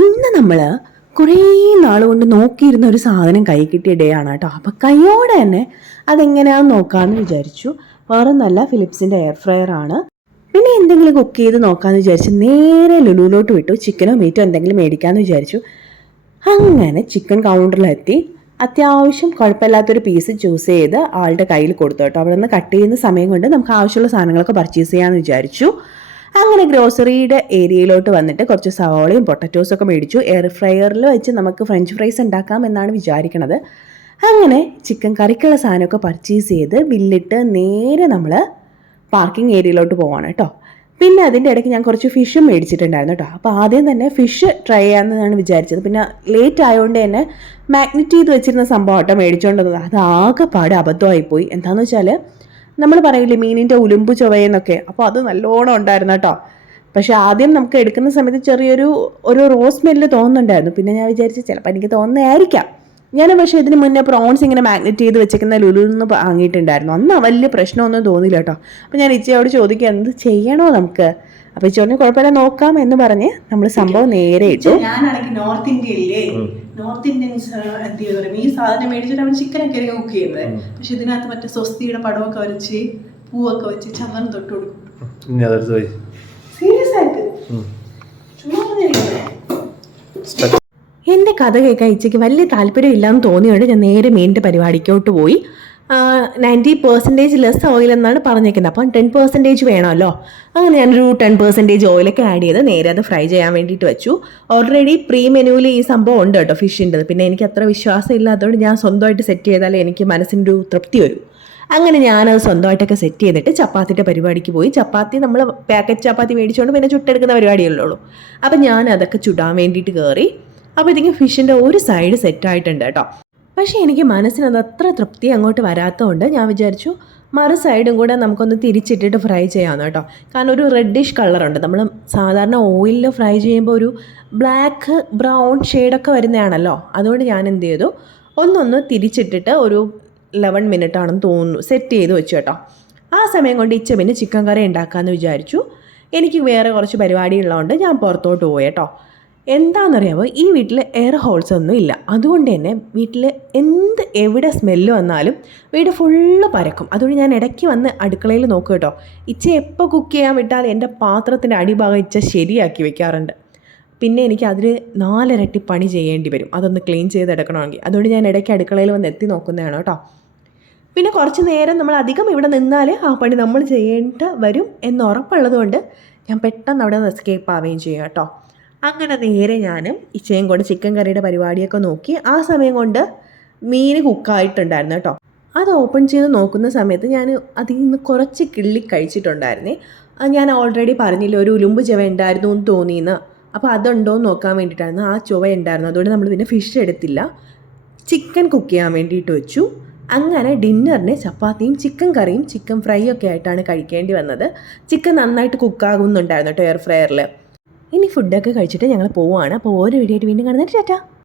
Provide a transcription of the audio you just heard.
ഇന്ന് നമ്മൾ കുറേ നാൾ കൊണ്ട് നോക്കിയിരുന്ന ഒരു സാധനം കൈ കിട്ടിയ ഡേ ആണ് കേട്ടോ. അപ്പം കൈയോടെ തന്നെ അതെങ്ങനെയാണെന്ന് നോക്കാമെന്ന് വിചാരിച്ചു. വേറെ നല്ല ഫിലിപ്സിന്റെ എയർ ഫ്രയർ ആണ്. പിന്നെ എന്തെങ്കിലും കുക്ക് ചെയ്ത് നോക്കാമെന്ന് വിചാരിച്ച് നേരെ ലുലുവിലോട്ട് വിട്ടു. ചിക്കനോ മീറ്റോ എന്തെങ്കിലും മേടിക്കാമെന്ന് വിചാരിച്ചു. അങ്ങനെ ചിക്കൻ കൗണ്ടറിലെത്തി അത്യാവശ്യം കുഴപ്പമില്ലാത്തൊരു പീസ് ചൂസ് ചെയ്ത് ആളുടെ കയ്യിൽ കൊടുത്തു കേട്ടോ. അവിടെ നിന്ന് കട്ട് ചെയ്യുന്ന സമയം കൊണ്ട് നമുക്ക് ആവശ്യമുള്ള സാധനങ്ങളൊക്കെ പർച്ചേസ് ചെയ്യാമെന്ന് വിചാരിച്ചു. അങ്ങനെ ഗ്രോസറിയുടെ ഏരിയയിലോട്ട് വന്നിട്ട് കുറച്ച് സവാളയും പൊട്ടറ്റോസും ഒക്കെ മേടിച്ചു. എയർ ഫ്രയറിൽ വെച്ച് നമുക്ക് ഫ്രഞ്ച് ഫ്രൈസ് ഉണ്ടാക്കാം എന്നാണ് വിചാരിക്കണത്. അങ്ങനെ ചിക്കൻ കറിക്കുള്ള സാധനമൊക്കെ പർച്ചേസ് ചെയ്ത് ബില്ലിട്ട് നേരെ നമ്മൾ പാർക്കിംഗ് ഏരിയയിലോട്ട് പോവാണ് കേട്ടോ. പിന്നെ അതിന്റെ ഇടയ്ക്ക് ഞാൻ കുറച്ച് ഫിഷും മേടിച്ചിട്ടുണ്ടായിരുന്നു കേട്ടോ. അപ്പോൾ ആദ്യം തന്നെ ഫിഷ് ട്രൈ ചെയ്യാമെന്നാണ് വിചാരിച്ചത്. പിന്നെ ലേറ്റ് ആയതുകൊണ്ട് തന്നെ മാഗ്നറ്റ് ചെയ്ത് വെച്ചിരുന്ന സംഭവം കേട്ടോ മേടിച്ചുകൊണ്ടത് അത് ആകെപ്പാട് അബദ്ധമായിപ്പോയി. എന്താണെന്ന് വെച്ചാൽ നമ്മൾ പറയില്ലേ മീനിന്റെ ഉലുമ്പ് ചുവയെന്നൊക്കെ അപ്പോൾ അത് നല്ലോണം ഉണ്ടായിരുന്നു കേട്ടോ. പക്ഷെ ആദ്യം നമുക്ക് എടുക്കുന്ന സമയത്ത് ചെറിയൊരു ഒരു റോസ് സ്മെല്ല് തോന്നുന്നുണ്ടായിരുന്നു. പിന്നെ ഞാൻ വിചാരിച്ചു ചിലപ്പോൾ എനിക്ക് തോന്നുന്നതായിരിക്കാം. ഞാൻ പക്ഷേ ഇതിന് മുന്നേ പ്രോൺസ് ഇങ്ങനെ മാഗ്നറ്റ് ചെയ്ത് വെച്ചേക്കുന്ന ലുലു എന്ന് വാങ്ങിയിട്ടുണ്ടായിരുന്നു. അന്ന് വലിയ പ്രശ്നമൊന്നും തോന്നിയില്ല കേട്ടോ. അപ്പോൾ ഞാൻ ഇച്ചയോട് ചോദിക്കുക എന്ത് ചെയ്യണോ നമുക്ക്? അപ്പോൾ ഇച്ചോടിന് കുഴപ്പമില്ല നോക്കാം എന്ന് പറഞ്ഞ് നമ്മൾ സംഭവം നേരെ ഇട്ടു. ഞാനാണെങ്കിൽ നോർത്ത് ഇന്ത്യയിലെ നോർത്ത് ഇന്ത്യൻസ് എന്ത് ചെയ്തു പറയുമ്പോൾ ഈ സാധനം മേടിച്ചിട്ട് അവൻ ചിക്കനൊക്കെ ആയിരിക്കും കുക്ക് ചെയ്യുന്നത് പക്ഷെ ഇതിനകത്ത് മറ്റേ സ്വസ്തിയുടെ പടമൊക്കെ വരച്ച് പൂവൊക്കെ വെച്ച് ചന്ദനം തൊട്ട് കൊടുക്കും. സീരിയസ് ആയിട്ട്? ചുമ്മാ. എന്റെ കഥ കേൾക്കാൻ ഇച്ചയ്ക്ക് വലിയ താല്പര്യം ഇല്ലാന്ന് തോന്നിയോണ്ട് ഞാൻ നേരെ മീനിന്റെ പരിപാടിക്കോട്ട് പോയി. നയന്റി പെർസെന്റേജ് ലെസ് ഓയിൽ എന്നാണ് പറഞ്ഞേക്കുന്നത്. അപ്പം ടെൻ പെർസെന്റേജ് വേണമല്ലോ. അങ്ങനെ ഞാനൊരു ടെൻ പെർസെന്റേജ് ഓയിലൊക്കെ ആഡ് ചെയ്ത് നേരെ അത് ഫ്രൈ ചെയ്യാൻ വേണ്ടിയിട്ട് വെച്ചു. ഓൾറെഡി പ്രീ മെനുവിൽ ഈ സംഭവം ഉണ്ട് കേട്ടോ ഫിഷിന്റെ പിന്നെ എനിക്ക് അത്ര വിശ്വാസം അതുകൊണ്ട് ഞാൻ സ്വന്തമായിട്ട് സെറ്റ് ചെയ്താലേ എനിക്ക് മനസ്സിന്റെ ഒരു തൃപ്തി വരും. അങ്ങനെ ഞാനത് സ്വന്തമായിട്ടൊക്കെ സെറ്റ് ചെയ്തിട്ട് ചപ്പാത്തിന്റെ പരിപാടിക്ക് പോയി. ചപ്പാത്തി നമ്മൾ പാക്കറ്റ് ചപ്പാത്തി മേടിച്ചുകൊണ്ട് പിന്നെ ചുട്ടെടുക്കുന്ന പരിപാടിയല്ലേ അപ്പം ഞാൻ അതൊക്കെ ചുടാൻ വേണ്ടിയിട്ട് കയറി അപ്പോഴത്തേക്കും ഫിഷിന്റെ ഒരു സൈഡ് സെറ്റായിട്ടുണ്ട് കേട്ടോ. പക്ഷേ എനിക്ക് മനസ്സിന് അത് അത്ര തൃപ്തി അങ്ങോട്ട് വരാത്തതുകൊണ്ട് ഞാൻ വിചാരിച്ചു മറു സൈഡും കൂടെ നമുക്കൊന്ന് തിരിച്ചിട്ടിട്ട് ഫ്രൈ ചെയ്യാമെന്ന് കേട്ടോ. കാരണം ഒരു റെഡിഷ് കളറുണ്ട് നമ്മൾ സാധാരണ ഓയിലിൽ ഫ്രൈ ചെയ്യുമ്പോൾ ഒരു ബ്ലാക്ക് ബ്രൗൺ ഷെയ്ഡൊക്കെ വരുന്നതാണല്ലോ. അതുകൊണ്ട് ഞാൻ എന്ത് ചെയ്തു? ഒന്നൊന്ന് തിരിച്ചിട്ടിട്ട് ഒരു ലെവൻ മിനിറ്റ് ആണെന്ന് തോന്നുന്നു. സെറ്റ് ചെയ്ത് വെച്ചു കേട്ടോ. ആ സമയം കൊണ്ട് ഇച്ച പിന്നെ ചിക്കൻ കറി ഉണ്ടാക്കാമെന്ന് വിചാരിച്ചു. എനിക്ക് വേറെ കുറച്ച് പരിപാടി ഉള്ളതുകൊണ്ട് ഞാൻ പുറത്തോട്ട് പോയി കേട്ടോ. എന്താണെന്നറിയാമോ ഈ വീട്ടിൽ എയർ ഹോൾസ് ഒന്നും ഇല്ല. അതുകൊണ്ട് തന്നെ വീട്ടിൽ എന്ത് എവിടെ സ്മെല്ല് വന്നാലും വീട് ഫുള്ള് പരക്കും. അതുകൊണ്ട് ഞാൻ ഇടയ്ക്ക് വന്ന് അടുക്കളയിൽ നോക്കും കേട്ടോ. ഇച്ച എപ്പോൾ കുക്ക് ചെയ്യാൻ വിട്ടാൽ എന്റെ പാത്രത്തിന്റെ അടിഭാഗം ഇച്ച ശരിയാക്കി വെക്കാറുണ്ട്. പിന്നെ എനിക്ക് അതിന് നാലരട്ടി പണി ചെയ്യേണ്ടി വരും. അതൊന്ന് ക്ലീൻ ചെയ്തെടുക്കണമെങ്കിൽ അതുകൊണ്ട് ഞാൻ ഇടയ്ക്ക് അടുക്കളയിൽ വന്ന് എത്തി നോക്കുന്നതാണ് കേട്ടോ. പിന്നെ കുറച്ച് നേരം നമ്മൾ അധികം ഇവിടെ നിന്നാൽ ആ പണി നമ്മൾ ചെയ്യേണ്ട വരും എന്ന് ഉറപ്പുള്ളതുകൊണ്ട് ഞാൻ പെട്ടെന്ന് അവിടെ നിന്ന് എസ്കേപ്പ് ആവുകയും ചെയ്യാം കേട്ടോ. അങ്ങനെ നേരെ ഞാനും ഇച്ചയും കൂടെ ചിക്കൻ കറിയുടെ പരിപാടിയൊക്കെ നോക്കി ആ സമയം കൊണ്ട് മീൻ കുക്കായിട്ടുണ്ടായിരുന്നു കേട്ടോ. അത് ഓപ്പൺ ചെയ്ത് നോക്കുന്ന സമയത്ത് ഞാൻ അതിൽ നിന്ന് കുറച്ച് കിള്ളി കഴിച്ചിട്ടുണ്ടായിരുന്നേ. ഞാൻ ഓൾറെഡി പറഞ്ഞില്ല ഒരു ഉലുമ്പ് ചുവ ഉണ്ടായിരുന്നു എന്ന് തോന്നിയെന്ന്. അപ്പോൾ അതുണ്ടോ എന്ന് നോക്കാൻ വേണ്ടിയിട്ടായിരുന്നു ആ ചുവ ഉണ്ടായിരുന്നു. അതുകൊണ്ട് നമ്മൾ പിന്നെ ഫിഷ് എടുത്തില്ല. ചിക്കൻ കുക്ക് ചെയ്യാൻ വേണ്ടിയിട്ട് വെച്ചു. അങ്ങനെ ഡിന്നറിന് ചപ്പാത്തിയും ചിക്കൻ കറിയും ചിക്കൻ ഫ്രൈ ഒക്കെ ആയിട്ടാണ് കഴിക്കേണ്ടി വന്നത്. ചിക്കൻ നന്നായിട്ട് കുക്കാകുന്നുണ്ടായിരുന്നു കേട്ടോ എയർ ഫ്രയറിൽ ഇനി ഫുഡൊക്കെ കഴിച്ചിട്ട് ഞങ്ങൾ പോവുകയാണ് അപ്പോൾ ഓരോ വീഡിയോ ആയിട്ട് വീണ്ടും കാണുന്നത് ടാറ്റാ.